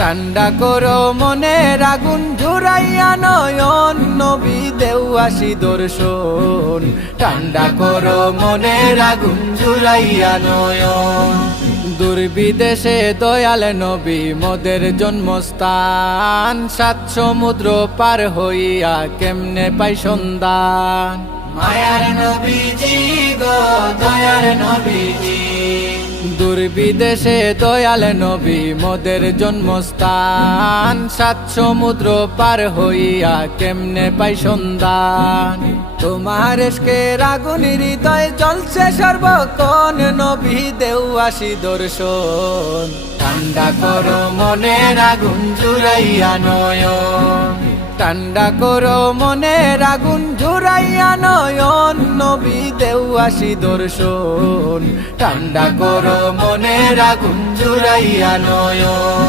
ঠান্ডা করো মনের আগুন জুড়াইয়া নয়ন, নবী দেওয়াসি দর্শন। ঠান্ডা করো মনের আগুন জুড়াইয়া নয়ন। দূর বিদেশে দয়াল নবী মোদের জন্মস্থান, সাত সমুদ্র পার হইয়া কেমনে পাই সন্ধান। মায়ার নবীজি গো দয়ার নবীজি, দূর বিদেশে দয়াল নবী মোদের জন্মস্থান, সাত সমুদ্র পার হইয়া কেমনে পাই সন্ধান। তোমার এসকের আগুন হৃদয় জ্বলছে সর্বক্ষণ, নবী দেওয়াসি দর্শন। ঠান্ডা করো মনের আগুন জুড়াইয়া নয়ন, ঠান্ডা করো মনের আগুন জুড়াইয়া নয়ন, নবী দেওয়াসি দর্শন। ঠান্ডা করো মনের আগুন জুড়াইয়া নয়ন।